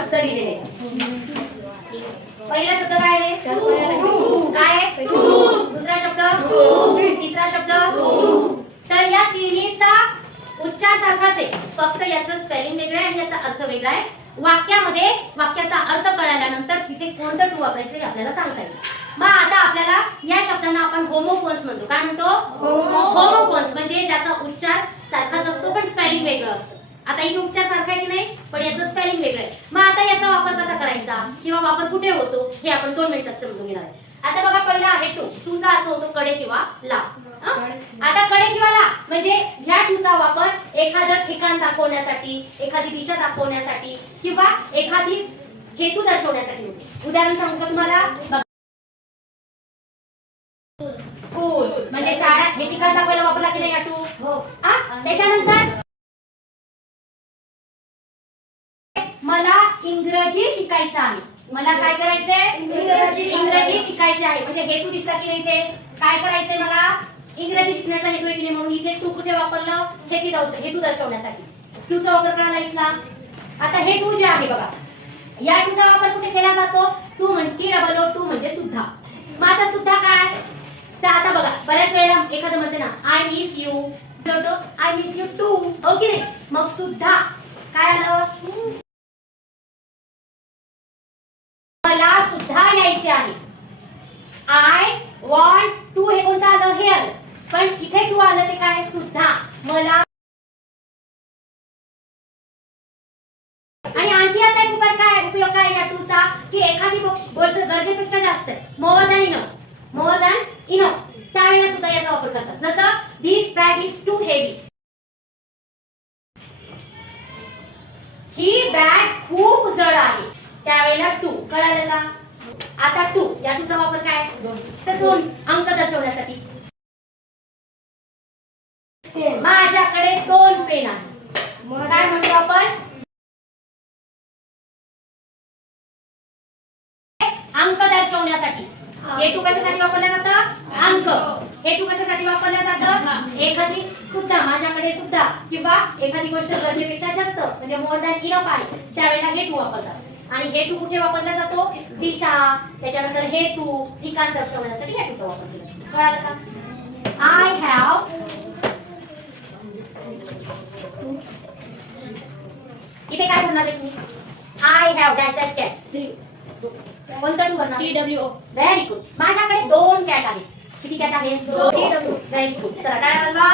शब्द लिहिलेले आहेत. पहिला शब्द काय आहे? काय? दुसरा शब्द, तिसरा शब्द. तर या तिन्हीचा उच्चार सारखाच आहे, फक्त याचं स्पेलिंग वेगळं आहे आणि याचा अर्थ वेगळा आहे. वाक्यामध्ये वाक्याचा अर्थ कळाल्यानंतर तिथे कोणतं टू वापरायचं हे आपल्याला सांगता येईल. मग आता आपल्याला या शब्दांना आपण होमोफोन्स म्हणतो. काय म्हणतो? होमोफोन्स म्हणजे ज्याचा उच्चार सारखाच असतो पण स्पेलिंग वेगळं असतं. आता इथे उच्चार सारखा आहे की नाही, पण याचं स्पेलिंग वेगळं आहे. मग आता याचा वापर कसा करायचा किंवा वापर कुठे होतो हे आपण 2 मिनिटात समजून घेणार आहे. आता बघा, पहिला आहे टू. टूचा अर्थ होतो कडे किंवा लांब. आता कडे किंवा लांब म्हणजे ह्या टूचा वापर एखादं ठिकाण दाखवण्यासाठी, एखादी दिशा दाखवण्यासाठी किंवा एखादी हेतू दर्शवण्यासाठी होते. उदाहरण सांगू का तुम्हाला? स्कूल म्हणजे शाळा, हे ठिकाण दाखवायला वापरला की नाही हा टू? त्याच्यानंतर मला इंग्रजी शिकायचं आहे. मला काय करायचंय? इंग्रजी शिकायचे आहे. म्हणजे हेतू दिसला की नाही, इथे काय करायचंय? मला इंग्रजी शिकण्याचा हेतू आहे की नाही, म्हणून इथे टू कुठे वापरलं? हेतू दर्शवण्यासाठी टूचा वापर करायला इथला. आता हे टू जे आहे बघा, या टूचा वापर कुठे केला जातो? टू म्हणजे टू म्हणजे सुद्धा. मग आता सुद्धा काय? तर आता बघा, बऱ्याच वेळेला एखादं म्हणते ना I miss you, I miss you too, okay नाही? मग सुद्धा काय आलं? मला सुद्धा यायचे आहे. आय वॉन्ट टू हे कोणतं आलं? हे आलं. पण इथे टू आलं ते काय? सुद्धा. मला. आणि आणखी याचा एक उपयोग काय या टूचा? की एखादी गोष्ट गरजेपेक्षा जास्त आहे, more than enough, more than enough, त्यावेळेला सुद्धा याचा वापर करतात. जसं this bag is too heavy, ही बॅग खूप जड आहे, त्यावेळेला टू. कळालं का? आता टू, या टूचा वापर काय? तर 2 अंक दर्शवण्यासाठी. माझ्याकडे 2 पेन आहेत. मग काय म्हणतो आपण? अंक दर्शवण्यासाठी. हे टू कशासाठी वापरलं जातं? अंक. हे टू कशासाठी वापरलं जातं? एखादी सुद्धा, माझ्याकडे सुद्धा, किंवा एखादी गोष्ट गरजेपेक्षा जास्त म्हणजे मोर दॅन इनफ आहे, त्यावेळेला हे टू वापरतात. आणि हे टू कुठे वापरला जातो? दिशा, त्याच्यानंतर हेतू, ठिकाण दर्शवण्यासाठी या टूचा वापर केला जातो. कळालं का? आय हॅव, इथे काय म्हणणार आहे तुम्ही? I have dash dash cats. कोणता टू बनणार? TWO. Very good. माझ्याकडे 2 कॅट आहेत. किती कॅट आहेत? 2. Very good. चला टाळ्या वाजवा.